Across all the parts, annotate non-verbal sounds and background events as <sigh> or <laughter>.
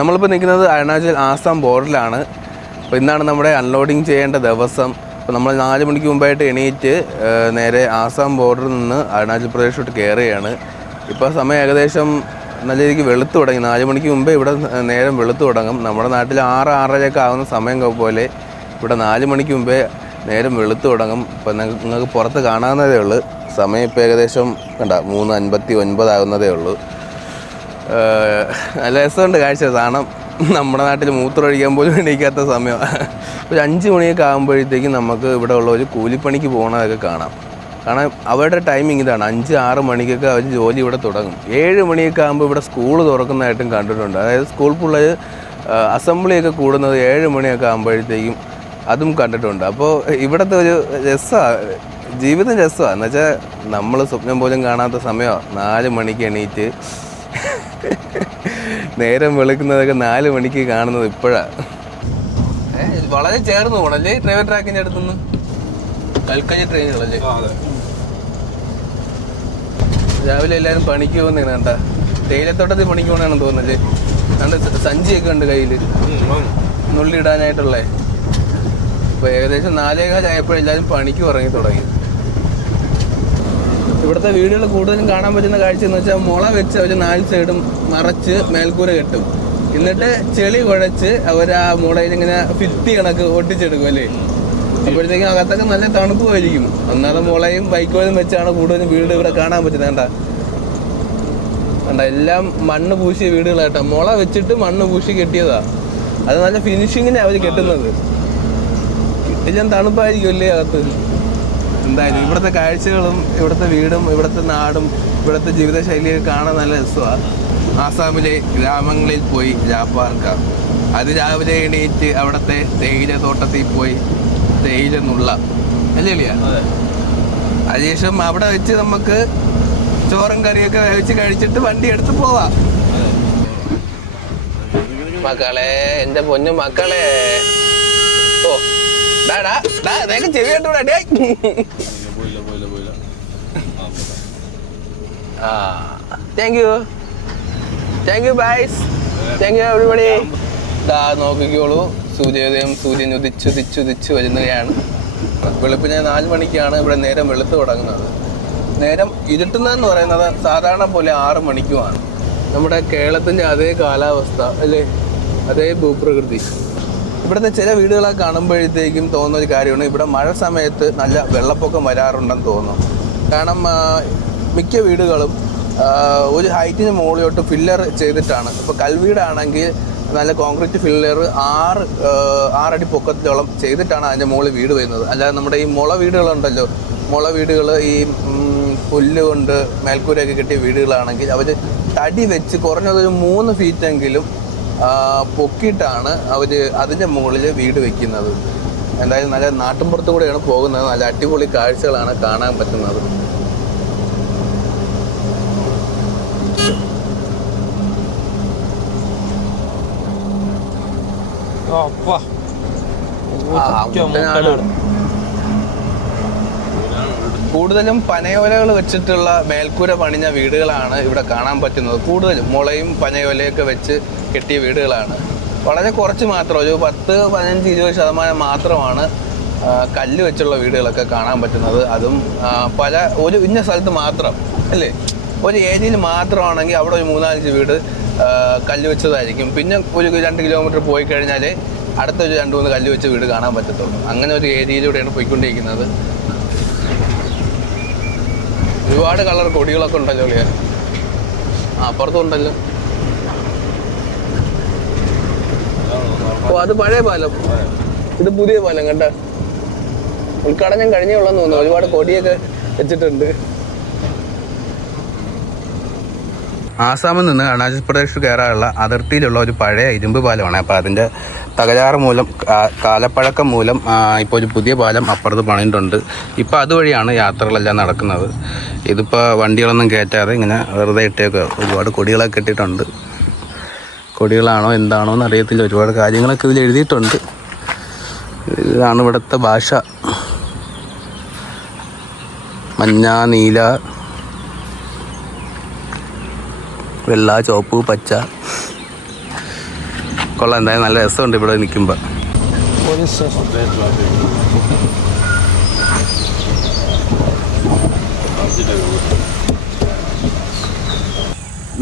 നമ്മളിപ്പോൾ നിൽക്കുന്നത് അരുണാചൽ ആസാം ബോർഡറിലാണ് അപ്പോൾ ഇന്നാണ് നമ്മുടെ അൺലോഡിങ് ചെയ്യേണ്ട ദിവസം. അപ്പോൾ നമ്മൾ നാല് മണിക്ക് മുമ്പായിട്ട് എണീറ്റ് നേരെ ആസാം ബോർഡറിൽ നിന്ന് അരുണാചൽ പ്രദേശോട്ട് കയറുകയാണ് ഇപ്പോൾ സമയം ഏകദേശം നല്ല രീതിക്ക് വെളുത്ത് തുടങ്ങി. നാല് മണിക്ക് മുമ്പേ ഇവിടെ നേരം വെളുത്തു തുടങ്ങും. നമ്മുടെ നാട്ടിൽ ആറ് ആറരയൊക്കെ ആകുന്ന സമയം പോലെ ഇവിടെ നാല് മണിക്ക് മുമ്പേ നേരം വെളുത്തു തുടങ്ങും. ഇപ്പം നിങ്ങൾക്ക് പുറത്ത് കാണാവുന്നതേ ഉള്ളൂ. സമയം ഇപ്പോൾ ഏകദേശം കണ്ട മൂന്ന് അൻപത്തി ഒൻപതാകുന്നതേ ഉള്ളൂ. നല്ല രസമുണ്ട് കാഴ്ച. കാരണം നമ്മുടെ നാട്ടിൽ മൂത്രമൊഴിക്കാൻ പോലും എണീക്കാത്ത സമയമാണ് ഒരു അഞ്ച് മണിയൊക്കെ ആകുമ്പോഴത്തേക്കും നമുക്ക് ഇവിടെ ഉള്ള ഒരു കൂലിപ്പണിക്ക് പോകണതൊക്കെ കാണാം. കാരണം അവരുടെ ടൈമിങ് ഇതാണ്. അഞ്ച് ആറ് മണിക്കൊക്കെ അവർ ജോലി ഇവിടെ തുടങ്ങും. ഏഴ് മണിയൊക്കെ ആകുമ്പോൾ ഇവിടെ സ്കൂൾ തുറക്കുന്നതായിട്ടും കണ്ടിട്ടുണ്ട്. അതായത് സ്കൂൾ പിള്ളേർ അസംബ്ലിയൊക്കെ കൂടുന്നത് ഏഴ് മണിയൊക്കെ ആകുമ്പോഴത്തേക്കും അതും കണ്ടിട്ടുണ്ട്. അപ്പോൾ ഇവിടുത്തെ ഒരു രസമാണ് ജീവിതം രസമാണ് എന്നുവെച്ചാൽ നമ്മൾ സ്വപ്നം പോലും കാണാത്ത സമയമാണ് നാല് മണിക്ക് എണീറ്റ് നേരം വെളുക്കുന്നതൊക്കെ നാല് മണിക്ക് കാണുന്നത് ഇപ്പോഴാണ് വളരെ ചേർന്ന് പോകണല്ലേ ഡ്രൈവർ ട്രാക്കിന്റെ അടുത്തുനിന്ന്? കൽക്കരി ട്രെയിനുകളല്ലേ രാവിലെ എല്ലാവരും പണിക്ക് പോകുന്നതാണ് കണ്ട. തേയിലത്തോട്ടത്തിൽ പണിക്ക് പോകണമെന്ന് തോന്നുന്നല്ലേ? കണ്ട് സഞ്ചിയൊക്കെ ഉണ്ട് കയ്യിൽ നുള്ളിടാനായിട്ടുള്ളേ അപ്പോൾ ഏകദേശം നാലേകാലായപ്പോഴെല്ലാരും പണിക്ക് ഇറങ്ങി തുടങ്ങി. ഇവിടുത്തെ വീടുകൾ കൂടുതലും കാണാൻ പറ്റുന്ന കാഴ്ച എന്ന് വെച്ചാൽ മുള വെച്ച് അവർ നാല് സൈഡും മറച്ച് മേൽക്കൂര കെട്ടും. എന്നിട്ട് ചെളി കുഴച്ച് അവർ ആ മുളയിൽ ഇങ്ങനെ ഫിറ്റി കണക്ക് ഒട്ടിച്ചെടുക്കും അല്ലേ? അപ്പോഴത്തേക്കും അകത്തൊക്കെ നല്ല തണുപ്പുമായിരിക്കും ഒന്നാമത് മുളയും ബൈക്കോലും വെച്ചാണ് കൂടുതലും വീട് ഇവിടെ കാണാൻ പറ്റുന്നത്. കണ്ട? എല്ലാം മണ്ണ് പൂശിയ വീടുകളായിട്ടാ മുള വെച്ചിട്ട് മണ്ണ് പൂശി കെട്ടിയതാ. അത് നല്ല ഫിനിഷിങ്ങിനാണ് അവർ കെട്ടുന്നത്. കിട്ടില്ല തണുപ്പായിരിക്കും അല്ലേ അകത്ത്? എന്തായാലും ഇവിടുത്തെ കാഴ്ചകളും ഇവിടുത്തെ വീടും ഇവിടുത്തെ നാടും ഇവിടുത്തെ ജീവിതശൈലിയൊക്കെ കാണാൻ നല്ല രസമാണ് ആസാമിലെ ഗ്രാമങ്ങളിൽ പോയി ജാപ്പാർക്ക. അത് രാവിലെ എണീറ്റ് അവിടുത്തെ തേയില തോട്ടത്തിൽ പോയി തേയില നുള്ള. അല്ലേ അല്ലേ അതിനുശേഷം അവിടെ വെച്ച് നമുക്ക് ചോറും കറിയൊക്കെ വെച്ച് കഴിച്ചിട്ട് വണ്ടി എടുത്ത് പോവാം. മക്കളെ എന്റെ പൊന്നു മക്കളെ. ഓ. ഡാ ഡാ ഡാ പോയില്ല പോയില്ല ഡേ ആ താങ്ക് യു ബൈസ് താങ്ക് യു ദാ നോക്കിക്കോളൂ. സൂര്യോദയം സൂര്യൻ ഉദിച്ചുദിച്ചുദിച്ചു വരുന്നതാണ് വെളുപ്പിന് നാല് മണിക്കാണ് ഇവിടെ നേരം വെളുത്ത് തുടങ്ങുന്നത്. നേരം ഇരുട്ടുന്നതെന്ന് പറയുന്നത് സാധാരണ പോലെ ആറ് മണിക്കുമാണ്. നമ്മുടെ കേരളത്തിന്റെ അതേ കാലാവസ്ഥ അല്ലേ? അതേ ഭൂപ്രകൃതി. ഇവിടുത്തെ ചില വീടുകളെ കാണുമ്പോഴത്തേക്കും തോന്നുന്ന ഒരു കാര്യമാണ് ഇവിടെ മഴ സമയത്ത് നല്ല വെള്ളപ്പൊക്കം വരാറുണ്ടെന്ന് തോന്നുന്നു. കാരണം മിക്ക വീടുകളും ഒരു ഹൈറ്റിന് മുകളിലോട്ട് ഫില്ലർ ചെയ്തിട്ടാണ്. ഇപ്പോൾ കൽവീടാണെങ്കിൽ നല്ല കോൺക്രീറ്റ് ഫില്ലർ ആറ് ആറടി പൊക്കത്തിലോളം ചെയ്തിട്ടാണ് അതിന്റെ മുകളിൽ വീട് വരുന്നത്. അല്ലാതെ നമ്മുടെ ഈ മുള വീടുകളുണ്ടല്ലോ മുള വീടുകൾ ഈ പുല്ല് കൊണ്ട് മേൽക്കൂരയൊക്കെ കിട്ടിയ വീടുകളാണെങ്കിൽ അവർ തടി വെച്ച് കുറഞ്ഞതൊരു മൂന്ന് ഫീറ്റെങ്കിലും പൊക്കിയിട്ടാണ് അവർ അതിന്റെ മുകളിൽ വീട് വെക്കുന്നത്. എന്തായാലും നല്ല നാട്ടിൻപുറത്ത് കൂടെയാണ് പോകുന്നത്. നല്ല അടിപൊളി കാഴ്ചകളാണ് കാണാൻ പറ്റുന്നത്. കൂടുതലും പനയോലകൾ വെച്ചിട്ടുള്ള മേൽക്കൂര പണിഞ്ഞ വീടുകളാണ് ഇവിടെ കാണാൻ പറ്റുന്നത്. കൂടുതലും മുളയും പനയോലയൊക്കെ വെച്ച് കെട്ടിയ വീടുകളാണ്. വളരെ കുറച്ച് മാത്രം ഒരു പത്ത് പതിനഞ്ച് ഇരുപത് ശതമാനം മാത്രമാണ് കല്ല് വെച്ചുള്ള വീടുകളൊക്കെ കാണാൻ പറ്റുന്നത്. അതും പല ഒരു ഇന്ന സ്ഥലത്ത് മാത്രം അല്ലേ? ഒരു ഏരിയയിൽ മാത്രമാണെങ്കിൽ അവിടെ ഒരു മൂന്നാലഞ്ച് വീട് കല്ല് വെച്ചതായിരിക്കും. പിന്നെ ഒരു രണ്ട് കിലോമീറ്റർ പോയി കഴിഞ്ഞാൽ അടുത്തൊരു രണ്ട് മൂന്ന് കല്ല് വെച്ച വീട് കാണാൻ പറ്റത്തുള്ളൂ. അങ്ങനെ ഒരു ഏരിയയിലൂടെയാണ് പോയിക്കൊണ്ടിരിക്കുന്നത്. ഒരുപാട് കളർ കൊടികളൊക്കെ ഉണ്ടല്ലോ അപ്പുറത്തും ഉണ്ടല്ലോ. ഓ അത് പഴയ പാലം. ഇത് പുതിയ പാലം കണ്ട? ഉദ്ഘാടനം കഴിഞ്ഞേ തോന്നുന്നു. ഒരുപാട് കൊടിയൊക്കെ വെച്ചിട്ടുണ്ട്. ആസാമിൽ നിന്ന് അരുണാചൽ പ്രദേശ് കയറാനുള്ള അതിർത്തിയിലുള്ള ഒരു പഴയ ഇരുമ്പ് പാലമാണ്. അപ്പോൾ അതിന്റെ തകരാറ് മൂലം കാലപ്പഴക്കം മൂലം ഇപ്പോൾ ഒരു പുതിയ പാലം അപ്പുറത്ത് പണിയിട്ടുണ്ട് ഇപ്പോൾ അതുവഴിയാണ് യാത്രകളെല്ലാം നടക്കുന്നത്. ഇതിപ്പോൾ വണ്ടികളൊന്നും കയറ്റാതെ ഇങ്ങനെ വെറുതെ ഇട്ടേക്ക് ഒരുപാട് കൊടികളൊക്കെ ഇട്ടിട്ടുണ്ട്. കൊടികളാണോ എന്താണോ എന്ന് അറിയത്തില്ല ഒരുപാട് കാര്യങ്ങളൊക്കെ ഇതിൽ എഴുതിയിട്ടുണ്ട്. ഇതാണ് ഇവിടുത്തെ ഭാഷ. മഞ്ഞ നീല വെള്ള ചുവപ്പ് പച്ച. കൊള്ളാം എന്തായാലും നല്ല രസമുണ്ട് ഇവിടെ നിൽക്കുമ്പോൾ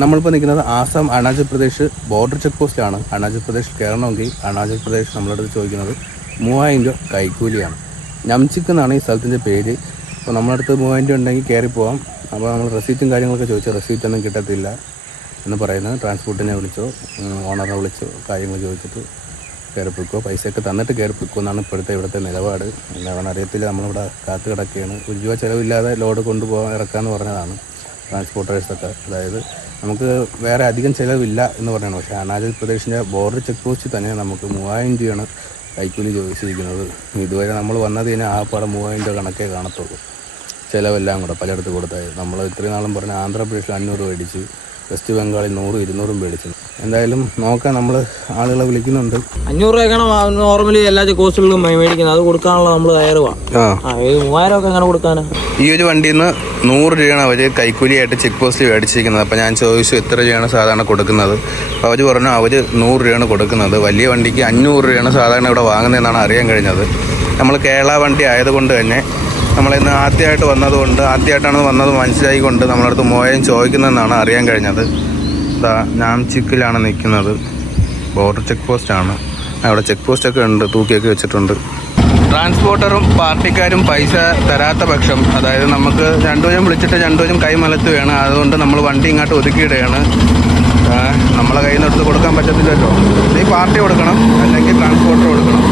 നമ്മളിപ്പോൾ നിൽക്കുന്നത് ആസാം അരുണാചൽ പ്രദേശ് ബോർഡർ ചെക്ക് പോസ്റ്റിലാണ് അരുണാചൽ പ്രദേശ് കയറണമെങ്കിൽ അരുണാചൽ പ്രദേശ് നമ്മളടുത്ത് ചോദിക്കുന്നത് മൂവായിരം രൂപ കൈക്കൂലിയാണ്. ഞംചിക്ക് എന്നാണ് ഈ സ്ഥലത്തിന്റെ പേര്. അപ്പോൾ നമ്മളടുത്ത് മൂവായിരം രൂപ ഉണ്ടെങ്കിൽ കയറി പോകാം അപ്പോൾ നമ്മൾ റെസീറ്റും കാര്യങ്ങളൊക്കെ ചോദിച്ചു റെസീറ്റൊന്നും കിട്ടത്തില്ല എന്ന് പറയുന്നത് ട്രാൻസ്പോർട്ടിനെ വിളിച്ചോ ഓണറെ വിളിച്ചോ കാര്യങ്ങൾ ചോദിച്ചിട്ട് കയറിപ്പിക്കോ പൈസയൊക്കെ തന്നിട്ട് കയറിപ്പിക്കോ എന്നാണ് ഇപ്പോഴത്തെ ഇവിടുത്തെ നിലപാട്. എന്താണെന്ന് അറിയത്തില്ല നമ്മളിവിടെ കാത്ത് കിടക്കുകയാണ്. ഒരു രൂപ ചിലവില്ലാതെ ലോഡ് കൊണ്ടുപോകാൻ ഇറക്കാമെന്ന് പറഞ്ഞതാണ് ട്രാൻസ്പോർട്ടേഴ്സൊക്കെ അതായത് നമുക്ക് വേറെ അധികം ചിലവില്ല എന്ന് പറയണം പക്ഷേ അരുണാചൽ പ്രദേശിന്റെ ബോർഡർ ചെക്ക് പോസ്റ്റിൽ തന്നെ നമുക്ക് മൂവായിരം രൂപയാണ് കൈക്കൂലി ചോദിച്ചിരിക്കുന്നത്. ഇതുവരെ നമ്മൾ വന്നത് കഴിഞ്ഞാൽ ആ പടം മൂവായിരം രൂപ കണക്കേ കാണത്തുള്ളൂ. ചിലവെല്ലാം കൂടെ പലയിടത്ത് കൊടുത്തായി നമ്മൾ ഇത്രയും നാളും പറഞ്ഞ ആന്ധ്രാപ്രദേശിൽ അഞ്ഞൂറ് മേടിച്ച് വെസ്റ്റ് ബംഗാളിൽ നൂറും ഇരുന്നൂറും മേടിച്ചു എന്തായാലും നോക്കാം നമ്മൾ ആളുകളെ വിളിക്കുന്നുണ്ട്. അഞ്ഞൂറ് രൂപയ്ക്കാണ് നോർമലി എല്ലാ കോസ്റ്റുകളിലും മേടിക്കുന്നത്. അത് കൊടുക്കാനുള്ള നമ്മൾ ഇത് മൂവായിരം ഒക്കെ എങ്ങനെ കൊടുക്കാനാ? ഈ ഒരു വണ്ടിയിൽ നിന്ന് നൂറ് രൂപയാണ് അവർ കൈക്കൂലിയായിട്ട് ചെക്ക് പോസ്റ്റിൽ മേടിച്ചിരിക്കുന്നത്. അപ്പോൾ ഞാൻ ചോദിച്ചു എത്ര രൂപയാണ് സാധാരണ കൊടുക്കുന്നത്. അപ്പോൾ അവർ പറഞ്ഞു അവർ നൂറ് രൂപയാണ് കൊടുക്കുന്നത്. വലിയ വണ്ടിക്ക് അഞ്ഞൂറ് രൂപയാണ് സാധാരണ ഇവിടെ വാങ്ങുന്നതെന്നാണ് അറിയാൻ കഴിഞ്ഞത്. നമ്മൾ കേരള വണ്ടി ആയതുകൊണ്ട് തന്നെ നമ്മളിന്ന് ആദ്യമായിട്ട് വന്നതുകൊണ്ട് ആദ്യമായിട്ടാണ് വന്നത് മനസ്സിലായിക്കൊണ്ട് നമ്മളടുത്ത് മോയം ചോദിക്കുന്നതെന്നാണ് അറിയാൻ കഴിഞ്ഞത്. ഇതാ നാംചിക്കിലാണ് നിൽക്കുന്നത്. ബോർഡർ ചെക്ക് പോസ്റ്റാണ് അവിടെ ചെക്ക് പോസ്റ്റൊക്കെ ഉണ്ട് തൂക്കിയൊക്കെ വെച്ചിട്ടുണ്ട്. ട്രാൻസ്പോർട്ടറും പാർട്ടിക്കാരും പൈസ തരാത്ത പക്ഷം അതായത് നമുക്ക് രണ്ടുപേരും വിളിച്ചിട്ട് രണ്ടുപേരും കൈ വേണം അതുകൊണ്ട് നമ്മൾ വണ്ടി ഇങ്ങോട്ട് ഒതുക്കിയിടുകയാണ്. നമ്മളെ കയ്യിൽ നിന്ന് എടുത്ത് കൊടുക്കാൻ പറ്റത്തില്ലല്ലോ. ഈ പാർട്ടി കൊടുക്കണം അല്ലെങ്കിൽ ട്രാൻസ്പോർട്ടർ കൊടുക്കണം.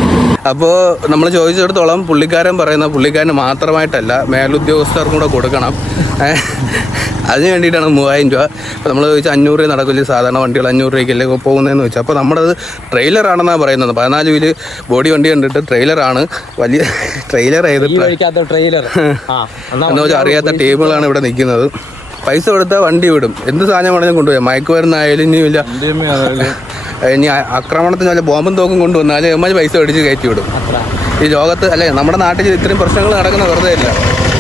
അപ്പോൾ നമ്മൾ ചോദിച്ചിടത്തോളം പുള്ളിക്കാരൻ പറയുന്ന പുള്ളിക്കാരന് മാത്രമായിട്ടല്ല മേലുദ്യോഗസ്ഥർക്കും കൂടെ കൊടുക്കണം. അതിന് വേണ്ടിയിട്ടാണ് മൂവായിരം രൂപ. അപ്പോൾ നമ്മൾ ചോദിച്ചാൽ അഞ്ഞൂറ് രൂപ നടക്കില്ല സാധാരണ വണ്ടികൾ അഞ്ഞൂറ് രൂപയ്ക്കല്ലേ പോകുന്നതെന്ന് വെച്ചാൽ അപ്പോൾ നമ്മളത് ട്രെയിലറാണെന്നാണ് പറയുന്നത്. പതിനാല് വീൽ ബോഡി വണ്ടി കണ്ടിട്ട് ട്രെയിലറാണ് വലിയ ട്രെയിലർ ചെയ്തിട്ട് ട്രെയിലർ ആ എന്നാ വെച്ചാൽ അറിയാത്ത ടീമുകളാണ് ഇവിടെ നിൽക്കുന്നത് പൈസ കൊടുത്താൽ വണ്ടി വിടും. എന്ത് സാധനം വേണമെങ്കിലും കൊണ്ടുപോയി മയക്കുമരുന്നായാലും <laughs> ഇനി ഇല്ല. ഇനി ആക്രമണത്തിന് വല്ല ബോംബും തോക്കും കൊണ്ടുവന്നാലും എമ്മ പൈസ മേടിച്ച് കയറ്റി വിടും. ഈ ലോകത്ത് അല്ലെ നമ്മുടെ നാട്ടിൽ ഇത്രയും പ്രശ്നങ്ങൾ നടക്കുന്ന വെറുതെ ഇല്ല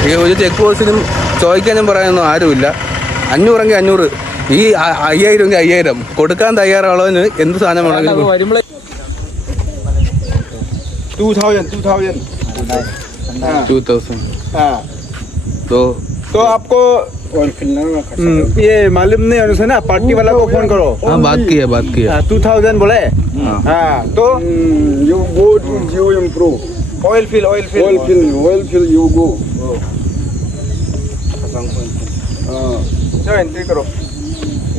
ഈ ഒരു ചെക്ക് പോസ്റ്റിനും ചോദിക്കാനും പറയാനൊന്നും ആരുമില്ല അഞ്ഞൂറെങ്കിൽ അഞ്ഞൂറ് ഈ അ- അയ്യായിരം എങ്കിൽ അയ്യായിരം കൊടുക്കാൻ തയ്യാറുള്ളവന് എന്ത് സാധനം വേണമെങ്കിലും വരുമ്പോഴേ two thousand two thousand two thousand हाँ तो तो आपको हम्म, ये मालूम नहीं है उसे ना पार्टी वाला को फोन करो हाँ बात किया बात किया टू थाउजेंड बोले हाँ तो you go to Geo Improve. Oil fill oil fill Oil fill, oil fill ભંગ હા ચલો એન્ટ્રી કરો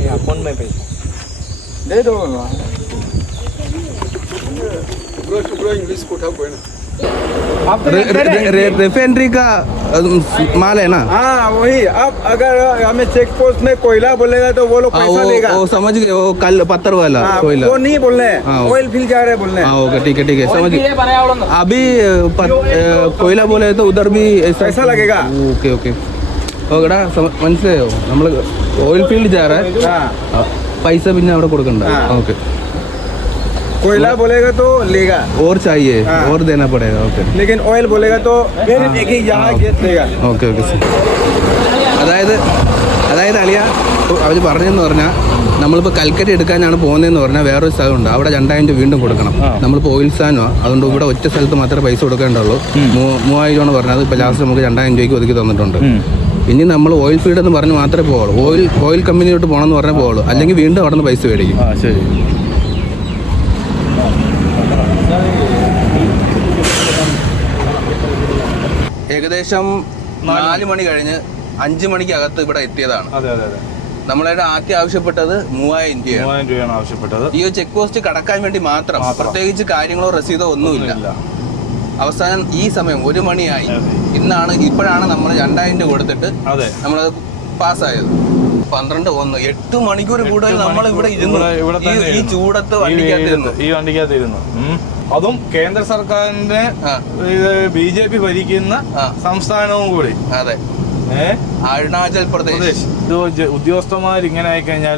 એ આ ફોનમાં પૈસા દે દો रे, रे, रे, रेफेनरी का माल है ना हाँ वही। अब अगर हमें चेक पोस्ट में कोयला बोलेगा तो वो लोग हाँ, पैसा लेगा वो समझ गए वो कल पत्थर वाला आ, कोयला। वो नहीं बोल रहे ऑयल फिल जा रहे बोल रहे हाँ, ओके ठीक है ठीक है समझ गए। अभी कोयला बोले तो उधर भी पैसा लगेगा। Okay okay. ഓക്കെടാ മനസ്സിലായോ നമ്മൾ ഓയിൽ ഫീൽഡ് ചാറ हाँ പൈസ പിന്നെ അവിടെ കൊടുക്കണ്ട हाँ। ഓക്കെ कोयला बोलेगा तो लेगा और चाहिए हाँ। और देना पड़ेगा ओके लेकिन ऑयल बोलेगा तो फिर एक ही यहाँ गेट देगा ഓക്കെ ഓക്കെ അതായത് അതായത് അളിയ അവർ പറഞ്ഞതെന്ന് പറഞ്ഞാൽ നമ്മളിപ്പോൾ കൽക്കരി എടുക്കാനാണ് പോകുന്നതെന്ന് പറഞ്ഞാൽ വേറൊരു സ്ഥലമുണ്ട് അവിടെ രണ്ടായിരം രൂപ വീണ്ടും കൊടുക്കണം നമ്മളിപ്പോൾ ഓയിൽ സ്ഥാനമാണ് അതുകൊണ്ട് ഇവിടെ ഒറ്റ സ്ഥലത്ത് മാത്രമേ പൈസ കൊടുക്കേണ്ടുള്ളൂ മൂ- മൂവായിരം ആണ് പറഞ്ഞത് ഇപ്പോൾ ലാസ്റ്റ് നമുക്ക് രണ്ടായിരം രൂപയ്ക്ക് ഒതുക്കി തന്നിട്ടുണ്ട് ഇനി നമ്മൾ ഓയിൽ ഫീൽഡ് എന്ന് പറഞ്ഞ് മാത്രമേ പോകുള്ളൂ ഓയിൽ ഓയിൽ കമ്പനിയിലോട്ട് പോകണമെന്ന് പറഞ്ഞേ പോകുള്ളൂ അല്ലെങ്കിൽ വീണ്ടും അവിടെ നിന്ന് പൈസ മേടിക്കും. ശരി. ഏകദേശം നാല് മണി കഴിഞ്ഞ് അഞ്ച് മണിക്കകത്ത് ഇവിടെ എത്തിയതാണ്. അതെ അതെ അതെ. നമ്മളായിട്ട് ആദ്യം ആവശ്യപ്പെട്ടത് മൂവായിരം രൂപയാണ്. മൂവായിരം രൂപയാണ് ആവശ്യപ്പെട്ടത്. ഈ ചെക്ക് പോസ്റ്റ് കടക്കാൻ വേണ്ടി മാത്രം പ്രത്യേകിച്ച് കാര്യങ്ങളോ രസീതോ ഒന്നുമില്ല. അവസാനം ഈ സമയം ഒരു മണിയായി. ഇന്നാണ് ഇപ്പോഴാണ് നമ്മൾ രണ്ടായിരം രൂപ കൊടുത്തിട്ട് നമ്മളത് പാസ്സായത്. പന്ത്രണ്ട് ഒന്ന് എട്ട് മണിക്കൂർ കൂടുതൽ നമ്മൾ ഇവിടെ ഇരുന്നു ഈ-. ചൂടത്ത് ഈ വണ്ടിക്കകത്ത് ഇരുന്നു. ഈ വണ്ടിക്കകത്ത് അതും കേന്ദ്ര സർക്കാരിന്റെ ബി ജെ പി ഭരിക്കുന്ന സംസ്ഥാനവും കൂടി. അതെ. അരുണാചൽ പ്രദേശ്. പ്രദേശ്. ഇത് ഉദ്യോഗസ്ഥന്മാർ ഇങ്ങനെ ആയിക്കഴിഞ്ഞാൽ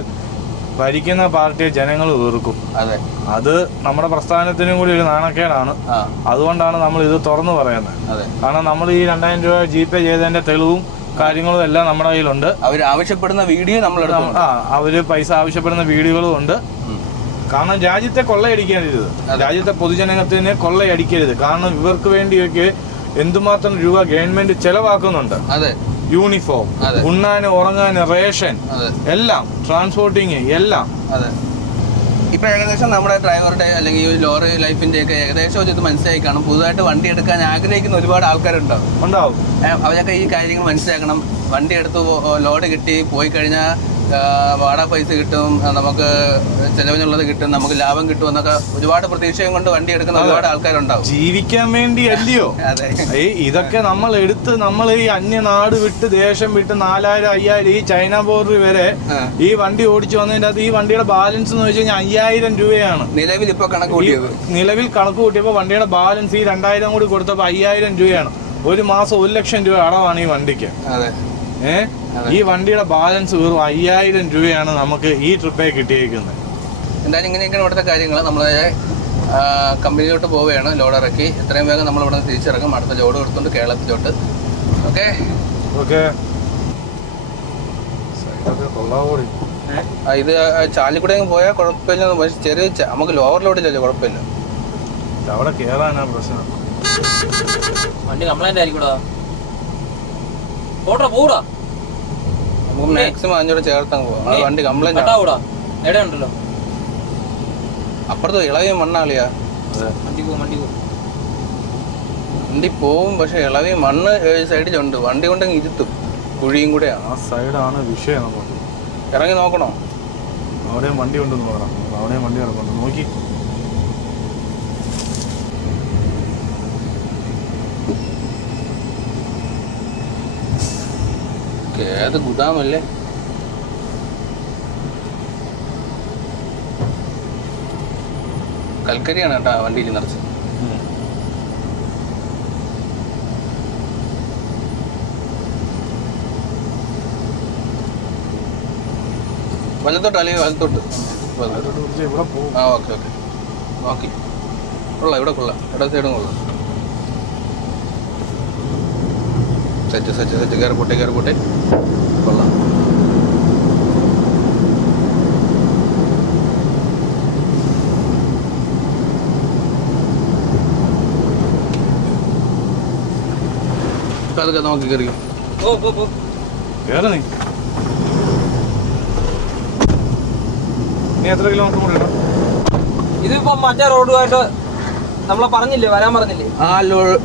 ഭരിക്കുന്ന പാർട്ടിയെ ജനങ്ങൾ വെറുക്കും. അതെ. അത് നമ്മുടെ പ്രസ്ഥാനത്തിനും കൂടി ഒരു നാണക്കേടാണ്. അതുകൊണ്ടാണ് നമ്മൾ ഇത് തുറന്നു പറയുന്നത്. അതെ. കാരണം നമ്മൾ ഈ രണ്ടായിരം രൂപ ജി പേ ചെയ്തതിന്റെ തെളിവും കാര്യങ്ങളും എല്ലാം നമ്മുടെ കയ്യിലുണ്ട്. അവർ ആവശ്യപ്പെടുന്ന വീഡിയോ നമ്മൾ നമ്മ- ആ അവർ പൈസ ആവശ്യപ്പെടുന്ന വീഡിയോകളും ഉണ്ട്. കാരണം രാജ്യത്തെ കൊള്ളയടിക്കരുത്. രാജ്യത്തെ പൊതുജനത്തിന് കൊള്ളയടിക്കരുത്. കാരണം ഇവർക്ക് വേണ്ടിയൊക്കെ എന്തുമാത്രം രൂപ ഗവൺമെന്റ് ചെലവാക്കുന്നുണ്ട്. അതെ. യൂണിഫോം. ഉണ്ണാന് ഉറങ്ങാന് റേഷൻ എല്ലാം ട്രാൻസ്പോർട്ടിങ് എല്ലാം. ഇപ്പൊ ഏകദേശം നമ്മുടെ ഡ്രൈവറുടെ അല്ലെങ്കിൽ ലോറി ലൈഫിന്റെ ഒക്കെ ഏകദേശം ഒരു ഇത് മനസ്സിലായി കാണും പുതുതായിട്ട് വണ്ടി എടുക്കാൻ ആഗ്രഹിക്കുന്ന ഒരുപാട് ആൾക്കാരുണ്ടാവും ഉണ്ടാവും. അവരൊക്കെ ഈ കാര്യങ്ങൾ മനസ്സിലാക്കണം. വണ്ടി എടുത്ത് ലോഡ് കിട്ടി പോയി കഴിഞ്ഞാൽ വാടക പൈസ കിട്ടും നമുക്ക് ചെലവിനുള്ളത് കിട്ടും നമുക്ക് ലാഭം കിട്ടും എന്നൊക്കെ ഒരുപാട് പ്രതീക്ഷയും കൊണ്ട് വണ്ടി എടുക്കുന്ന ഒരുപാട് ആൾക്കാരുണ്ടാവും. ജീവിക്കാൻ വേണ്ടി അല്ലയോ? <laughs> ഇതൊക്കെ നമ്മൾ എടുത്ത് നമ്മൾ ഈ അന്യനാട് വിട്ട് ദേശം വിട്ട് നാലായിരം അയ്യായിരം ഈ ചൈന ബോർഡർ വരെ ഈ വണ്ടി ഓടിച്ചു വന്നതിന്റെ അത് ഈ വണ്ടിയുടെ ബാലൻസ് എന്ന് വെച്ച് കഴിഞ്ഞാൽ അയ്യായിരം രൂപയാണ്. നിലവിൽ ഇപ്പൊ കണക്ക് കൂട്ടിയത്? നിലവിൽ കണക്ക് കൂട്ടിയപ്പോൾ വണ്ടിയുടെ ബാലൻസ് ഈ രണ്ടായിരം കൂടി കൊടുത്തപ്പോൾ അയ്യായിരം രൂപയാണ്. ഒരു മാസം ഒരു ലക്ഷം രൂപ അടവാണ് ഈ വണ്ടിക്ക്. അതെ. ഏ? ഈ വണ്ടിയുടെ ബാലൻസ് വെറും അയ്യായിരം രൂപയാണ് നമുക്ക് ഈ ട്രിപ്പേ കിട്ടിയിരിക്കുന്നത് എന്തായാലും ഇങ്ങനെയൊക്കെയാണ് ഇവിടുത്തെ കാര്യങ്ങൾ നമ്മൾ കമ്പനിയിലോട്ട് പോവുകയാണ് ലോഡ് ഇറക്കി എത്രയും വേഗം നമ്മൾ ഇവിടെ നിന്ന് തിരിച്ചിറങ്ങും. അടുത്ത ലോഡ് കൊടുത്തുകൊണ്ട് കേരളത്തിലോട്ട്. ഓക്കെ? ഓക്കെ. ഇത് ചാലിക്കൂടെ പോയാൽ കുഴപ്പമില്ല. പക്ഷെ ചെറിയ നമുക്ക് ലോവർ ലോഡില്ലല്ലോ കുഴപ്പമില്ല. അവിടെ കേറാനാ പ്രശ്നം. വണ്ടി കംപ്ലൈന്റ് ആയിരിക്കൂടാ. പോട്ടാ പോടാ. നമുക്ക് മാക്സിമം അഞ്ഞൂറ് ചേർത്തങ്ങ് പോവാം. വണ്ടി കംപ്ലൈന്റ് കട്ടാവൂടാ. എവിടെ ഉണ്ടല്ലോ? അപ്പുറത്ത് ഇളവിയും മണ്ണാളിയാ. വണ്ടി പോകും വണ്ടി പോകും വണ്ടി പോവും പക്ഷെ ഇളവി മണ്ണ് സൈഡിലുണ്ട്. വണ്ടി കൊണ്ടങ്ങ് ഇരുത്തും. കുഴിയും കൂടെ ആ. സൈഡാണ് വിഷയം നമുക്ക്. ഇറങ്ങി നോക്കണോ? അവിടെയും വണ്ടി ഉണ്ടെന്ന് പറയാം അവിടെയും വണ്ടി ഇറങ്ങുന്നുണ്ട് നോക്കി. ഏത് ഗുദാമല്ലേ? കൽക്കരിയാണ് കേട്ടോ വണ്ടിയിൽ നിറച്ച് വലത്തോട്ട് അല്ലെങ്കിൽ വലത്തോട്ട്. ആ ഓക്കെ ഓക്കെ. നോക്കി. കൊള്ളാം ഇവിടെ കൊള്ളാം. ഇടത്തേടും സൈഡും കൊള്ളാം. സെറ്റ് സെറ്റ് സെറ്റ് കയറി പൊട്ടെ കയറി പൊട്ടെ. കൊള്ളാം. അതൊക്കെ നോക്കി പോ കേറ് നീ. നീ എത്ര കിലോമീറ്റർ കൂടെ ഇതിപ്പോ മറ്റേ റോഡുമായിട്ട് നമ്മളെ പറഞ്ഞില്ലേ വരാൻ പറഞ്ഞില്ലേ? ആ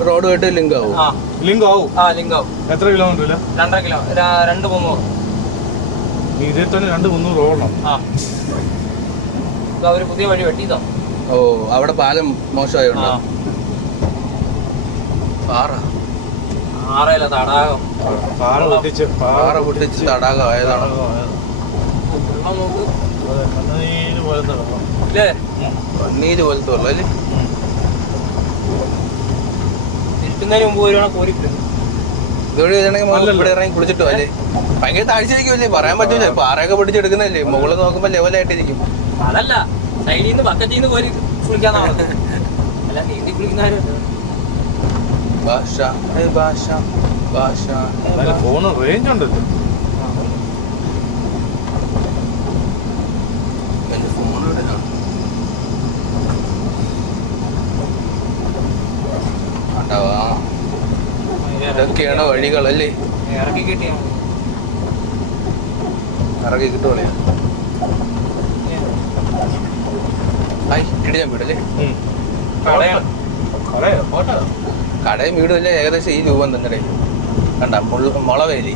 റോഡുമായിട്ട് ലിങ്ക് ആവും ആവും ആ ലിങ്കാവും. എത്ര കിലോമീറ്റർ ഇല്ല രണ്ടര കിലോ രണ്ട് മുന്നൂറ് ഇതിൽ തന്നെ രണ്ട് മുന്നൂറ് ഓടണം ആ. അവർ പുതിയ വഴി വെട്ടിയതാ. ഓ അവിടെ പാലം മോശമായുണ്ടോ? പാറ. ആറയില തടാകം. പാറ പൊട്ടിച്ച് പാറ പൊട്ടിച്ച്. തടാകം ആയതാണ്. കണ്ണുനീര് പോലത്തെ വെള്ളം. പോലത്തെ വെള്ളം അല്ലേ? ഇരുട്ടുന്നതിന് മുമ്പ് ഇതുവഴി വരികയാണെങ്കിൽ നമ്മൾ ഇവിടെ ഇറങ്ങി കുളിച്ചിട്ടോ അല്ലേ? ഭയങ്കര താഴ്ചയിരിക്കുമല്ലേ പറയാൻ പറ്റൂല. പാറയൊക്കെ പിടിച്ചെടുക്കുന്നല്ലേ മുകളിൽ നോക്കുമ്പോൾ ലെവലായിട്ടിരിക്കും അതല്ല സൈഡിൽ നിന്ന് ബക്കറ്റിൽ നിന്ന് കോരി കുളിക്കാന്നാ പറഞ്ഞത്. അല്ല നീന്തി കുളിക്കുന്നവരും ഭാഷ ഭാഷ ഭാഷ. ഫോണ് റേഞ്ച് ഉണ്ടല്ലോ എന്റെ ഫോൺ ഇവിടെ ഉണ്ടാവാ ഇതൊക്കെയാണ് വഴികളല്ലേ ഇറക്കി കിട്ടിയാ ഇറങ്ങി കിട്ടിയ ഹായ് ഇടിഞ്ഞാൻ വീടല്ലേ? കടയാണ് കടയോ? വീടും അല്ലേ? ഏകദേശം ഈ രൂപം തന്നെ കണ്ട മുളവേലി.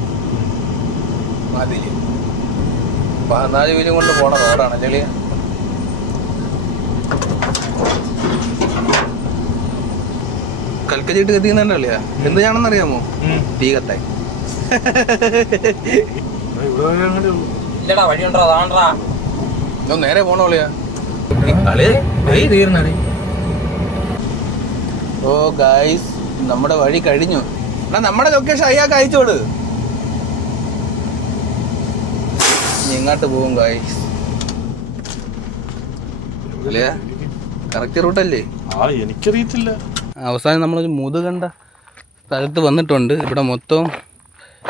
മതിൽ പതിനാല് വീലും കൊണ്ട് പോണ റോഡാണ് ചെളിയ കൽക്കച്ചിട്ട് കത്തിക്കുന്നുണ്ടല്ലേ എന്തിനാണെന്ന് എന്ത് ചെയ്യണമെന്നറിയാമോ തീ കത്തായി ഇല്ലടാ വഴിയുണ്ടോ? അതാണ്ടാ. നേരെ തീർന്നടി ഓ ഗായ്സ് നമ്മുടെ വഴി കഴിഞ്ഞു. എന്നാ നമ്മുടെ ലൊക്കേഷൻ അയാൾക്ക് അയച്ചോട്. ഇങ്ങോട്ട് എങ്ങോട്ട് പോകും ഗായ്സ് കറക്റ്റ് റൂട്ടല്ലേ ആ എനിക്കറിയത്തില്ല. അവസാനം നമ്മളൊരു മുതുകണ്ട സ്ഥലത്ത് വന്നിട്ടുണ്ട്. ഇവിടെ മൊത്തം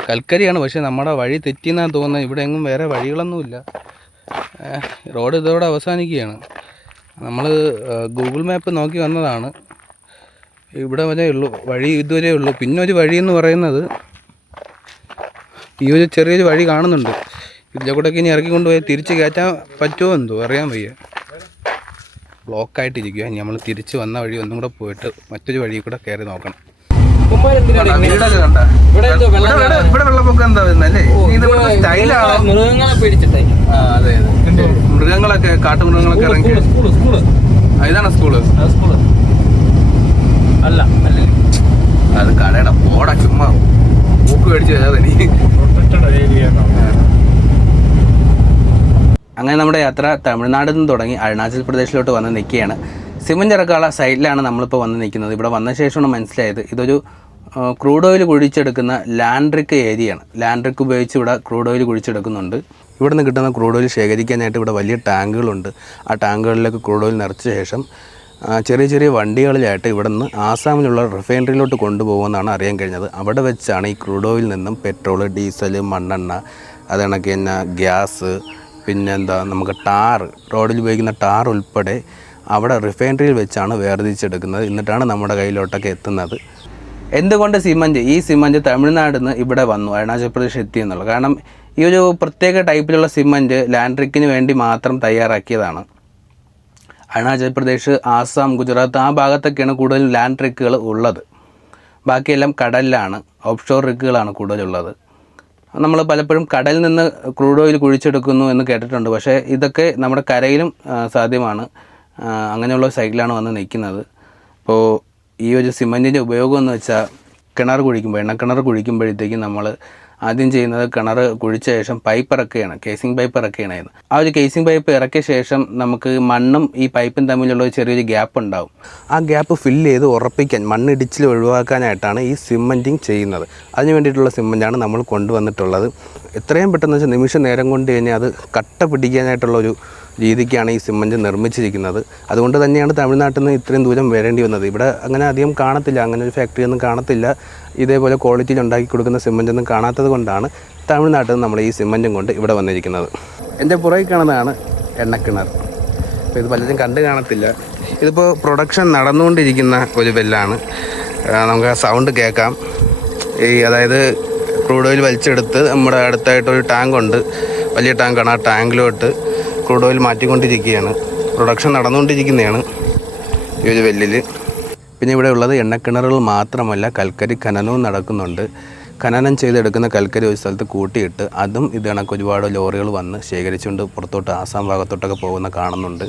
കൽക്കരിയാണ്. പക്ഷേ നമ്മുടെ വഴി തെറ്റിയെന്നാണ് തോന്നുന്നത്. ഇവിടെ എങ്ങും വേറെ വഴികളൊന്നുമില്ല റോഡ് ഇതോടെ അവസാനിക്കുകയാണ്. നമ്മൾ ഗൂഗിൾ മാപ്പ് നോക്കി വന്നതാണ്. ഇവിടെ വരെ ഉള്ളൂ. വഴി ഇതുവരെ ഉള്ളൂ. പിന്നെ ഒരു വഴി എന്ന് പറയുന്നത് ഈ ഒരു ചെറിയൊരു വഴി കാണുന്നുണ്ട്. ഇതിലെ കൂടെയൊക്കെ ഇനി ഇറക്കി കൊണ്ടുപോയി തിരിച്ച് കയറ്റാൻ പറ്റുമോ എന്തോ? അറിയാൻ വയ്യ. ബ്ലോക്കായിട്ടിരിക്കുക. ഇനി നമ്മൾ തിരിച്ച് വന്ന വഴി ഒന്നും കൂടെ പോയിട്ട് മറ്റൊരു വഴി കൂടെ കയറി നോക്കണം. മൃഗങ്ങളൊക്കെ കാട്ടുമൃഗങ്ങളൊക്കെ ഇറങ്ങി ഇതാണ് സ്കൂൾ. അത് അല്ല അല്ല അത് കടയുടെ പോടാ ചുമ്മാ. മൂക്ക് മേടിച്ച് വരാതെ നീ പ്രൊട്ടക്റ്റഡ് ഏരിയ അങ്ങനെ നമ്മുടെ യാത്ര തമിഴ്നാട്ടിൽ നിന്ന് തുടങ്ങി അരുണാചൽ പ്രദേശിലോട്ട് വന്ന് നിൽക്കുകയാണ്. സിമൻ ചിറക്കാള സൈഡിലാണ് നമ്മളിപ്പോൾ വന്ന് നിൽക്കുന്നത്. ഇവിടെ വന്ന ശേഷമാണ് മനസ്സിലായത്. ഇതൊരു ക്രൂഡ് ഓയിൽ കുഴിച്ചെടുക്കുന്ന ലാൻഡ്രിക്ക് ഏരിയയാണ്. ലാൻഡ്രിക്ക് ഉപയോഗിച്ച് ഇവിടെ ക്രൂഡ് ഓയിൽ കുഴിച്ചെടുക്കുന്നുണ്ട്. ഇവിടെ നിന്ന് കിട്ടുന്ന ക്രൂഡ് ഓയിൽ ശേഖരിക്കാനായിട്ട് ഇവിടെ വലിയ ടാങ്കുകളുണ്ട്. ആ ടാങ്കുകളിലേക്ക് ക്രൂഡ് ഓയിൽ നിറച്ച ശേഷം ചെറിയ ചെറിയ വണ്ടികളിലായിട്ട് ഇവിടെ നിന്ന് ആസാമിലുള്ള റിഫൈനറിയിലോട്ട് കൊണ്ടുപോകുമെന്നാണ് അറിയാൻ കഴിഞ്ഞത്. അവിടെ വെച്ചാണ് ഈ ക്രൂഡ് ഓയിൽ നിന്നും പെട്രോൾ ഡീസൽ മണ്ണെണ്ണ അത് കണക്ക് തന്നെ ഗ്യാസ് പിന്നെന്താ നമുക്ക് ടാർ റോഡിൽ ഉപയോഗിക്കുന്ന ടാർ ഉൾപ്പെടെ അവിടെ റിഫൈനറിയിൽ വെച്ചാണ് വേർതിരിച്ചെടുക്കുന്നത്. എന്നിട്ടാണ് നമ്മുടെ കയ്യിലോട്ടൊക്കെ എത്തുന്നത്. എന്തുകൊണ്ട് സിമന്റ് ഈ സിമന്റ് തമിഴ്നാട്ടിൽ നിന്ന് ഇവിടെ വന്നു അരുണാചൽ പ്രദേശ് എത്തി എന്നുള്ളത്? കാരണം ഈ ഒരു പ്രത്യേക ടൈപ്പിലുള്ള സിമന്റ് ലാൻഡ്രിക്കിന് വേണ്ടി മാത്രം തയ്യാറാക്കിയതാണ്. അരുണാചൽ പ്രദേശ് ആസാം ഗുജറാത്ത് ആ ഭാഗത്തൊക്കെയാണ് കൂടുതൽ ലാൻഡ് റിക്കുകൾ ഉള്ളത്. ബാക്കിയെല്ലാം കടലിലാണ് ഓഫ് ഷോർ റിക്കുകളാണ് കൂടുതലുള്ളത്. നമ്മൾ പലപ്പോഴും കടലിൽ നിന്ന് ക്രൂഡ് ഓയിൽ കുഴിച്ചെടുക്കുന്നു എന്ന് കേട്ടിട്ടുണ്ട്. പക്ഷേ ഇതൊക്കെ നമ്മുടെ കരയിലും സാധ്യമാണ്. അങ്ങനെയുള്ള സൈക്കിളാണ് വന്ന് നിൽക്കുന്നത്. അപ്പോൾ ഈ ഒരു സിമന്റിന്റെ ഉപയോഗം എന്ന് വെച്ചാൽ കിണർ കുഴിക്കുമ്പോൾ എണ്ണക്കിണർ കുഴിക്കുമ്പോഴത്തേക്കും നമ്മൾ ആദ്യം ചെയ്യുന്നത് കിണർ കുഴിച്ച ശേഷം പൈപ്പ് ഇറക്കുകയാണ്. കേസിംഗ് പൈപ്പ് ഇറക്കുകയാണ് ആ ഒരു കേസിംഗ് പൈപ്പ് ഇറക്കിയ ശേഷം നമുക്ക് മണ്ണും ഈ പൈപ്പും തമ്മിലുള്ള ഒരു ചെറിയൊരു ഗ്യാപ്പ് ഉണ്ടാവും. ആ ഗ്യാപ്പ് ഫില്ല് ചെയ്ത് ഉറപ്പിക്കാൻ മണ്ണ് മണ്ണിടിച്ചിൽ ഒഴിവാക്കാനായിട്ടാണ് ഈ സിമെന്റിങ് ചെയ്യുന്നത്. അതിന് വേണ്ടിയിട്ടുള്ള സിമെന്റാണ് നമ്മൾ കൊണ്ടുവന്നിട്ടുള്ളത്. എത്രയും പെട്ടെന്ന് വെച്ചാൽ നിമിഷ നേരം കൊണ്ട് തന്നെ അത് കട്ട പിടിക്കാനായിട്ടുള്ള ഒരു രീതിക്കാണ് ഈ സിമന്റ് നിർമ്മിച്ചിരിക്കുന്നത്. അതുകൊണ്ട് തന്നെയാണ് തമിഴ്നാട്ടിൽ നിന്ന് ഇത്രയും ദൂരം വരേണ്ടി വന്നത്. ഇവിടെ അങ്ങനെ അധികം കാണത്തില്ല. അങ്ങനെ ഒരു ഫാക്ടറി ഒന്നും കാണത്തില്ല. ഇതേപോലെ ക്വാളിറ്റിയിൽ ഉണ്ടാക്കി കൊടുക്കുന്ന സിമന്റ് ഒന്നും കാണാത്തത് കൊണ്ടാണ് തമിഴ്നാട്ടിൽ നിന്ന് നമ്മൾ ഈ സിമന്റും കൊണ്ട് ഇവിടെ വന്നിരിക്കുന്നത്. എന്റെ പുറകിൽ കാണുന്നതാണ് എണ്ണക്കിണർ. അപ്പോൾ ഇത് പലരും കണ്ടു കാണത്തില്ല. ഇതിപ്പോൾ പ്രൊഡക്ഷൻ നടന്നുകൊണ്ടിരിക്കുന്ന ഒരു ബെല്ലാണ് നമുക്ക് ആ സൗണ്ട് കേൾക്കാം. ഈ അതായത് ക്രൂഡ് ഓയിൽ വലിച്ചെടുത്ത് നമ്മുടെ അടുത്തായിട്ടൊരു ടാങ്ക് ഉണ്ട്. വലിയ ടാങ്കാണ് ആ ടാങ്കിലോട്ട് ക്രൂഡ് ഓയിൽ മാറ്റിക്കൊണ്ടിരിക്കുകയാണ്. പ്രൊഡക്ഷൻ നടന്നുകൊണ്ടിരിക്കുന്നതാണ്. ഈ ഒരു വെല്ലിൽ. പിന്നെ ഇവിടെ ഉള്ളത് എണ്ണക്കിണറുകൾ മാത്രമല്ല കൽക്കരി ഖനനവും നടക്കുന്നുണ്ട്. ഖനനം ചെയ്തെടുക്കുന്ന കൽക്കരി ഒരു സ്ഥലത്ത് കൂട്ടിയിട്ട് അതും ഇത് കണക്ക് ഒരുപാട് ലോറികൾ വന്ന് ശേഖരിച്ചുകൊണ്ട് പുറത്തോട്ട് ആസാം ഭാഗത്തോട്ടൊക്കെ പോകുന്ന കാണുന്നുണ്ട്.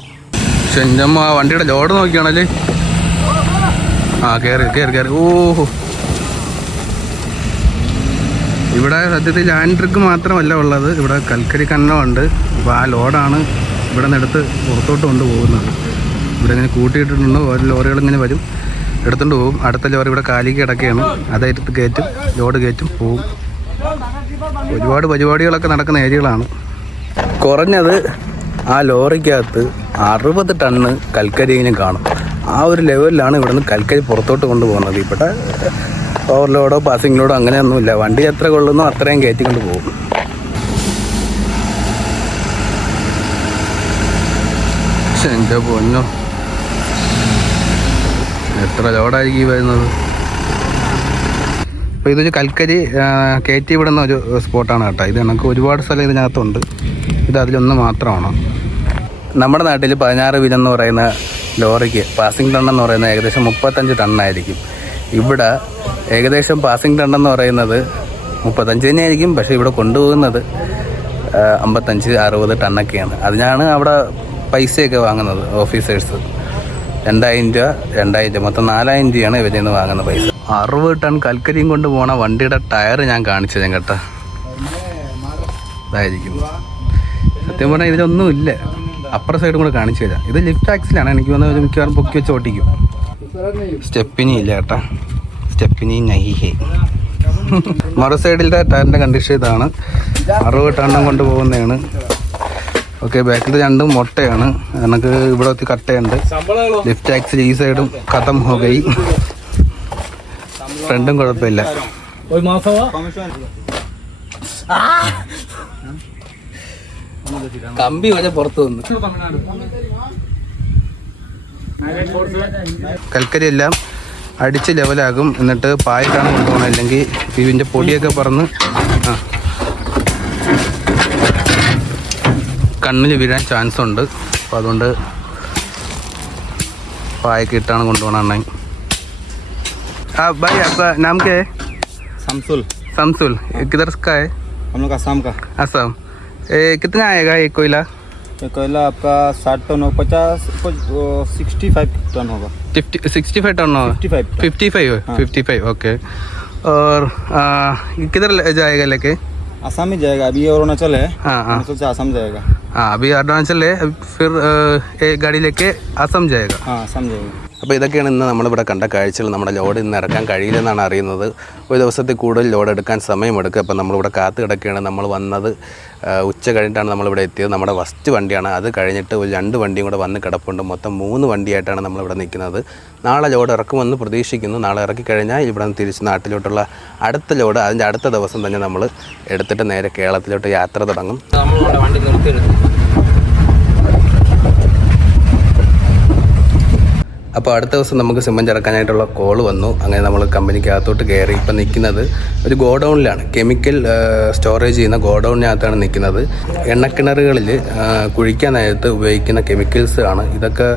പക്ഷെ എന്റെ അമ്മ വണ്ടിയുടെ ലോഡ് നോക്കിയാണല്ലേ? ആ കയറി കയറി കയറി ഓഹോ ഇവിടെ സത്യത്തിൽ ലാൻഡ് ട്രിക്ക് മാത്രമല്ല ഉള്ളത്. ഇവിടെ കൽക്കരി കണ്ണമുണ്ട് അപ്പോൾ ആ ലോഡാണ് ഇവിടെ നിന്ന് എടുത്ത് പുറത്തോട്ട് കൊണ്ടുപോകുന്നത് ഇവിടെ ഇങ്ങനെ കൂട്ടിയിട്ടിട്ടുണ്ട്. ഓരോ ലോറികൾ ഇങ്ങനെ വരും. എടുത്തുകൊണ്ട് പോകും. അടുത്ത ലോറി ഇവിടെ കാലിക്ക് കിടക്കുകയാണ്. അതെടുത്ത് കയറ്റും ലോഡ് കയറ്റും പോവും. ഒരുപാട് പരിപാടികളൊക്കെ നടക്കുന്ന ഏരിയകളാണ് കുറഞ്ഞത് ആ ലോറിക്കകത്ത് അറുപത് ടണ്ണ് കൽക്കരിയെങ്കിലും കാണും. ആ ഒരു ലെവലിലാണ് ഇവിടുന്ന് കൽക്കരി പുറത്തോട്ട് കൊണ്ടുപോകുന്നത് ഇവിടെ ഓവർലോഡോ പാസിംഗ് ലോഡോ അങ്ങനെയൊന്നുമില്ല. വണ്ടി എത്ര കൊള്ളുന്നു അത്രയും കയറ്റിക്കൊണ്ട് പോകും. പക്ഷെ എന്റെ പൊന്നോ. എത്ര ലോഡായിരിക്കും വരുന്നത്? അപ്പോൾ ഇതൊരു കൽക്കരി കയറ്റി വിടുന്ന ഒരു സ്പോട്ടാണ് കേട്ടോ. ഇത് നമുക്ക് ഒരുപാട് സ്ഥലം ഇതിനകത്തുണ്ട്. ഇത് അതിലൊന്ന് മാത്രമാണ്. നമ്മുടെ നാട്ടിൽ പതിനാറ് വിലെന്ന് പറയുന്ന ലോറിക്ക് പാസിംഗ് ടൺ എന്ന് പറയുന്നത് ഏകദേശം മുപ്പത്തഞ്ച് ടണ്ണായിരിക്കും ഇവിടെ ഏകദേശം പാസിംഗ് ടൺ എന്ന് പറയുന്നത് മുപ്പത്തഞ്ച് തന്നെയായിരിക്കും. പക്ഷേ ഇവിടെ കൊണ്ടുപോകുന്നത് അമ്പത്തഞ്ച് അറുപത് ടണ്ണൊക്കെയാണ് അതിനാണ് അവിടെ പൈസയൊക്കെ വാങ്ങുന്നത് ഓഫീസേഴ്സ് രണ്ടായിരം രൂപ രണ്ടായിരം രൂപ. മൊത്തം നാലായിരം രൂപയാണ് ഇവരിൽ നിന്ന് വാങ്ങുന്ന പൈസ. അറുപത് ടൺ കൽക്കരിയും കൊണ്ട് പോണ വണ്ടിയുടെ ടയർ ഞാൻ കാണിച്ചു ഞാൻ കേട്ടോ. ഇതായിരിക്കും. സത്യം പറഞ്ഞാൽ ഇതിലൊന്നും ഇല്ല അപ്പുറ സൈഡും കൂടെ കാണിച്ചു തരാം. ഇത് ലിഫ്റ്റ് ആക്സിലാണ് എനിക്ക് വന്ന് മിക്കവാറും പൊക്കി വെച്ച് ഓട്ടിക്കും. സ്റ്റെപ്പിനി ഇല്ല ഏട്ടാ സ്റ്റെപ്പിനി നഹിഹേ. മറു സൈഡിലത്തെ ടാറിന്റെ കണ്ടീഷൻ ഇതാണ്. അറുപത് ടണ്ണം കൊണ്ട് പോകുന്നതാണ്. ഓക്കെ ബാക്കിൽ രണ്ടും മുട്ടയാണ്. എനിക്ക് ഇവിടെ ഒത്തിരി കട്ടയുണ്ട്. ലെഫ്റ്റ് ആക്സിൽ ഈ സൈഡും കഥം ഹോകൈ ഫ്രണ്ടും കുഴപ്പമില്ല. കമ്പി വരെ പുറത്തു വന്നു. കൽക്കരി എല്ലാം അടിച്ച് ലെവലാകും എന്നിട്ട് പായിട്ടാണ് കൊണ്ടുപോകണം അല്ലെങ്കിൽ ഇതിൻ്റെ പൊടിയൊക്കെ പറന്ന് ആ കണ്ണിൽ വീഴാൻ ചാൻസ് ഉണ്ട് അപ്പോൾ അതുകൊണ്ട് പായൊക്കെ ഇട്ടാണ് കൊണ്ടുപോകണം ആ भाई आपका नाम क्या है शामसुल शमसुल ये किधर का है हम लोग आसाम का असम ए, कितना आएगा ये कोयला ये कोयला आपका साठ टन हो पचास सिक्सटी फाइव टन होगा। सिक्सटी फाइव टन होगा? फिफ्टी फाइव हाँ। फिफ्टी फाइव ओके और किधर ले जाएगा लेके? आसाम ही जाएगा अभी अरुणाचल है। हाँ हाँ। अरुणाचल से आसाम जाएगा। हाँ अभी अरुणाचल है फिर एक गाड़ी लेके आसाम जाएगा। हाँ आसाम जाएगा। അപ്പോൾ ഇതൊക്കെയാണ് ഇന്ന് നമ്മളിവിടെ കണ്ട കാഴ്ചകൾ. നമ്മുടെ ലോഡ് ഇന്ന് ഇറക്കാൻ കഴിയില്ലെന്നാണ് അറിയുന്നത്. ഒരു ദിവസത്തിൽ കൂടുതൽ ലോഡ് എടുക്കാൻ സമയമെടുക്കും. അപ്പോൾ നമ്മളിവിടെ കാത്ത് കിടക്കുകയാണ്. നമ്മൾ വന്നത് ഉച്ച കഴിഞ്ഞിട്ടാണ് നമ്മളിവിടെ എത്തിയത്. നമ്മുടെ ഫസ്റ്റ് വണ്ടിയാണ്. അത് കഴിഞ്ഞിട്ട് ഒരു രണ്ട് വണ്ടിയും കൂടെ വന്ന് കിടപ്പുണ്ട്. മൊത്തം മൂന്ന് വണ്ടിയായിട്ടാണ് നമ്മളിവിടെ നിൽക്കുന്നത്. നാളെ ലോഡ് ഇറക്കുമെന്ന് പ്രതീക്ഷിക്കുന്നു. നാളെ ഇറക്കി കഴിഞ്ഞാൽ ഇവിടെ നിന്ന് തിരിച്ച് നാട്ടിലോട്ടുള്ള അടുത്ത ലോഡ് അതിന്റെ അടുത്ത ദിവസം തന്നെ നമ്മൾ എടുത്തിട്ട് നേരെ കേരളത്തിലോട്ട് യാത്ര തുടങ്ങും. വണ്ടി അപ്പോൾ അടുത്ത ദിവസം നമുക്ക് സിമന്റ് ഇറക്കാനായിട്ടുള്ള കോൾ വന്നു. അങ്ങനെ നമ്മൾ കമ്പനിക്കകത്തോട്ട് കയറി ഇപ്പം നിൽക്കുന്നത് ഒരു ഗോഡൗണിലാണ്. കെമിക്കൽ സ്റ്റോറേജ് ചെയ്യുന്ന ഗോഡൗണിനകത്താണ് നിൽക്കുന്നത്. എണ്ണക്കിണറുകളിൽ കുഴിക്കാനായിട്ട് ഉപയോഗിക്കുന്ന കെമിക്കൽസ് ആണ്. ഇതൊക്കെ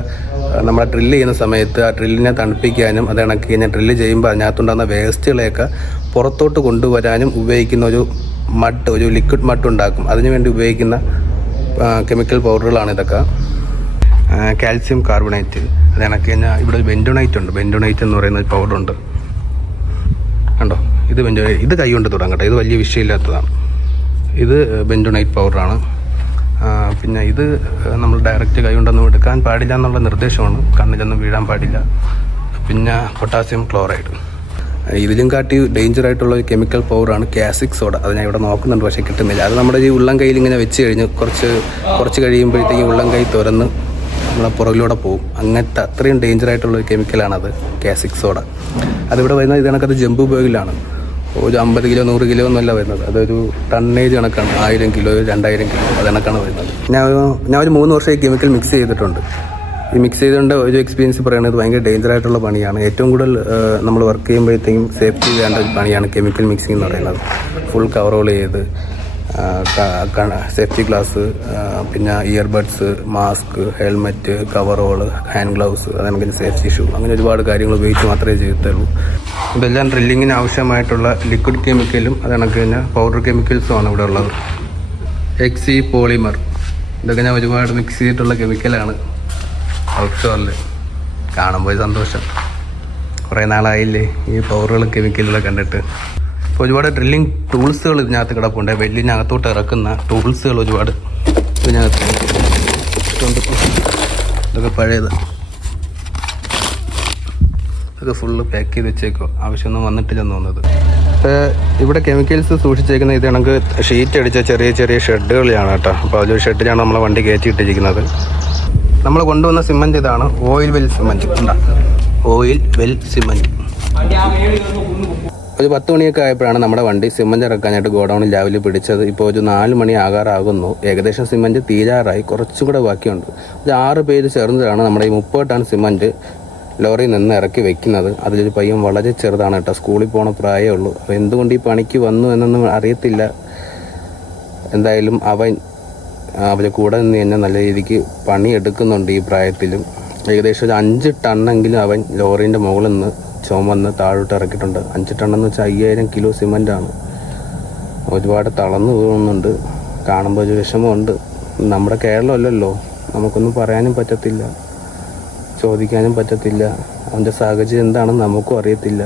നമ്മൾ ഡ്രില്ല് ചെയ്യുന്ന സമയത്ത് ആ ഡ്രില്ലിനെ തണുപ്പിക്കാനും അത് ഇണക്കി കഴിഞ്ഞാൽ ഡ്രില്ല് ചെയ്യുമ്പോൾ അതിനകത്തുണ്ടാകുന്ന വേസ്റ്റുകളെയൊക്കെ പുറത്തോട്ട് കൊണ്ടുവരാനും ഉപയോഗിക്കുന്ന ഒരു മട്ട് ഒരു ലിക്വിഡ് മട്ട് ഉണ്ടാക്കും. അതിനുവേണ്ടി ഉപയോഗിക്കുന്ന കെമിക്കൽ പൗഡറുകളാണ് ഇതൊക്കെ. കാൽസ്യം കാർബണേറ്റ് അത് കണക്ക് കഴിഞ്ഞാൽ ഇവിടെ ബെൻഡോണൈറ്റ് ഉണ്ട്. ബെൻഡോണൈറ്റ് എന്ന് പറയുന്ന പൗഡറുണ്ട് കണ്ടോ? ഇത് ബെൻഡോണൈറ്റ് ഇത് കൈ കൊണ്ട് തുടങ്ങട്ടെ ഇത് വലിയ വിഷയമില്ലാത്തതാണ്. ഇത് ബെൻഡോണൈറ്റ് പൗഡറാണ് പിന്നെ ഇത് നമ്മൾ ഡയറക്റ്റ് കൈ കൊണ്ടൊന്നും എടുക്കാൻ പാടില്ല എന്നുള്ള നിർദ്ദേശമാണ്. കണ്ണിലൊന്നും വീഴാൻ പാടില്ല. പിന്നെ പൊട്ടാസ്യം ക്ലോറൈഡ് ഇതിലും കാട്ടി ഡേഞ്ചർ ആയിട്ടുള്ള ഒരു കെമിക്കൽ പൗഡറാണ് കാസിക് സോഡ അത് ഞാൻ ഇവിടെ നോക്കുന്നുണ്ട് പക്ഷേ കിട്ടുന്നില്ല. അത് നമ്മുടെ ഈ ഉള്ളം കയ്യിൽ ഇങ്ങനെ വെച്ച് കഴിഞ്ഞ് കുറച്ച് കുറച്ച് കഴിയുമ്പോഴത്തേക്കും ഉള്ളം കൈ തുറന്ന് നമ്മളെ പുറകിലൂടെ പോകും. അങ്ങനത്തെ അത്രയും ഡേഞ്ചർ ആയിട്ടുള്ള ഒരു കെമിക്കലാണത് കാസിക് സോഡ അതിവിടെ വരുന്നത് ഇത് കണക്കത് ജമ്പ് ബോയിലാണ് ഒരു അമ്പത് കിലോ നൂറ് കിലോ ഒന്നുമല്ല വരുന്നത്. അതൊരു ടണ്ണേജ് കണക്കാണ്. ആയിരം കിലോ രണ്ടായിരം കിലോ അത് കണക്കാണ് വരുന്നത്. ഞാൻ ഞാൻ ഒരു മൂന്ന് വർഷം ഈ കെമിക്കൽ മിക്സ് ചെയ്തിട്ടുണ്ട്. ഈ മിക്സ് ചെയ്തുകൊണ്ട് ഒരു എക്സ്പീരിയൻസ് പറയുന്നത് ഭയങ്കര ഡേഞ്ചർ ആയിട്ടുള്ള പണിയാണ്. ഏറ്റവും കൂടുതൽ നമ്മൾ വർക്ക് ചെയ്യുമ്പോഴത്തേക്കും സേഫ്റ്റി വേണ്ട പണിയാണ് കെമിക്കൽ മിക്സിംഗ് എന്ന് പറയുന്നത്. ഫുൾ കവറോൾ ചെയ്ത് സേഫ്റ്റി ഗ്ലാസ് പിന്നെ earbuds mask helmet coverall hand gloves അതല്ലെങ്കിൽ സേഫ്റ്റി ഷൂ അങ്ങനെ ഒരുപാട് കാര്യങ്ങൾ ഉപയോഗിച്ച് മാത്രമേ ചെയ്യത്തുള്ളൂ ഇതെല്ലാം ഡ്രില്ലിങ്ങിന് ആവശ്യമായിട്ടുള്ള ലിക്വിഡ് കെമിക്കലും അത് തന്നെ പൗഡർ കെമിക്കൽസും ആണ് ഇവിടെ ഉള്ളത്. എക്സി പോളിമർ ഇതൊക്കെ ഞാൻ ഒരുപാട് മിക്സ് ചെയ്തിട്ടുള്ള കെമിക്കലാണ് ഔട്ട്ഷോറിൽ കാണുമ്പോൾ സന്തോഷം. കുറേ നാളായില്ലേ ഈ പൗഡറുകൾ കെമിക്കലുകളൊക്കെ കണ്ടിട്ട്. ഇപ്പോൾ ഒരുപാട് ഡ്രില്ലിങ് ടൂൾസുകൾ ഇതിനകത്ത് കിടപ്പുണ്ട്. വെല്ലിനകത്തോട്ട് ഇറക്കുന്ന ടൂൾസുകൾ ഒരുപാട് ഇതിനകത്ത്. ഇതൊക്കെ പഴയത്. ഇതൊക്കെ ഫുള്ള് പാക്ക് ചെയ്ത് വെച്ചേക്കോ ആവശ്യമൊന്നും വന്നിട്ടില്ലെന്ന് തോന്നുന്നത്. ഇവിടെ കെമിക്കൽസ് സൂക്ഷിച്ചേക്കുന്ന ഇത് കണക്ക് ഷീറ്റ് അടിച്ച ചെറിയ ചെറിയ ഷെഡുകളിലാണ് കേട്ടോ. അപ്പോൾ അതിലൊരു ഷെഡിലാണ് നമ്മളെ വണ്ടി കയറ്റിയിട്ടിരിക്കുന്നത്. നമ്മൾ കൊണ്ടുവന്ന സിമന്റ് ഇതാണ് ഓയിൽ വെൽ സിമന്റ് ഉണ്ടാ ഓയിൽ വെൽ സിമന്റ് ഒരു പത്ത് മണിയൊക്കെ ആയപ്പോഴാണ് നമ്മുടെ വണ്ടി സിമന്റ് ഇറക്കാനായിട്ട് ഗോഡൗണിൽ രാവിലെ പിടിച്ചത്. ഇപ്പോൾ ഒരു നാല് മണി ആകാറാകുന്നു. ഏകദേശം സിമന്റ് തീരാറായി. കുറച്ചും കൂടെ ബാക്കിയുണ്ട്. ഒരു ആറ് പേര് ചേർന്നതാണ് നമ്മുടെ ഈ മുപ്പത് ടൺ സിമന്റ് ലോറിയിൽ നിന്ന് ഇറക്കി വെക്കുന്നത്. അതിലൊരു പയ്യൻ വളരെ ചെറുതാണ് കേട്ടോ. സ്കൂളിൽ പോണ പ്രായമേ ഉള്ളൂ. അപ്പോൾ എന്തുകൊണ്ട് ഈ പണിക്ക് വന്നു എന്നൊന്നും അറിയത്തില്ല. എന്തായാലും അവൻ അവരെ കൂടെ നിന്ന് തന്നെ നല്ല രീതിക്ക് പണിയെടുക്കുന്നുണ്ട് ഈ പ്രായത്തിലും. ഏകദേശം ഒരു അഞ്ച് ടണ്ണെങ്കിലും അവൻ ലോറീന്റെ മുകളിൽ നിന്ന് ചുമന്ന് താഴോട്ട് ഇറക്കിയിട്ടുണ്ട്. അഞ്ച് ടണ്ണെന്ന് വെച്ചാൽ അയ്യായിരം കിലോ സിമന്റാണ് ഒരുപാട് തളർന്നു പോകുന്നുണ്ട്. കാണുമ്പോൾ ഒരു വിഷമമുണ്ട്. നമ്മുടെ കേരളമല്ലല്ലോ നമുക്കൊന്നും പറയാനും പറ്റത്തില്ല. ചോദിക്കാനും പറ്റത്തില്ല. അവന്റെ സാഹചര്യം എന്താണെന്ന് നമുക്കും അറിയത്തില്ല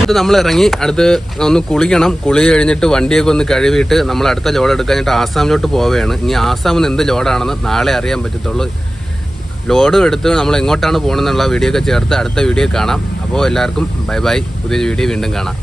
അടുത്ത് നമ്മൾ ഇറങ്ങി അടുത്ത് ഒന്ന് കുളിക്കണം. കുളി കഴിഞ്ഞിട്ട് വണ്ടിയൊക്കെ ഒന്ന് കഴുകിയിട്ട് നമ്മൾ അടുത്ത ലോഡ് എടുക്കാനായിട്ട് ആസാമിലോട്ട് പോവുകയാണ്. ഇനി ആസാമിൽ എന്ത് ലോഡാണെന്ന് നാളെ അറിയാൻ പറ്റത്തുള്ളൂ. ലോഡ് എടുത്ത് നമ്മൾ എങ്ങോട്ടാണ് പോകണമെന്നുള്ള വീഡിയോ ഒക്കെ ചേർത്ത് അടുത്ത വീഡിയോ കാണാം. അപ്പോൾ എല്ലാവർക്കും ബൈ ബൈ. പുതിയൊരു വീഡിയോ വീണ്ടും കാണാം.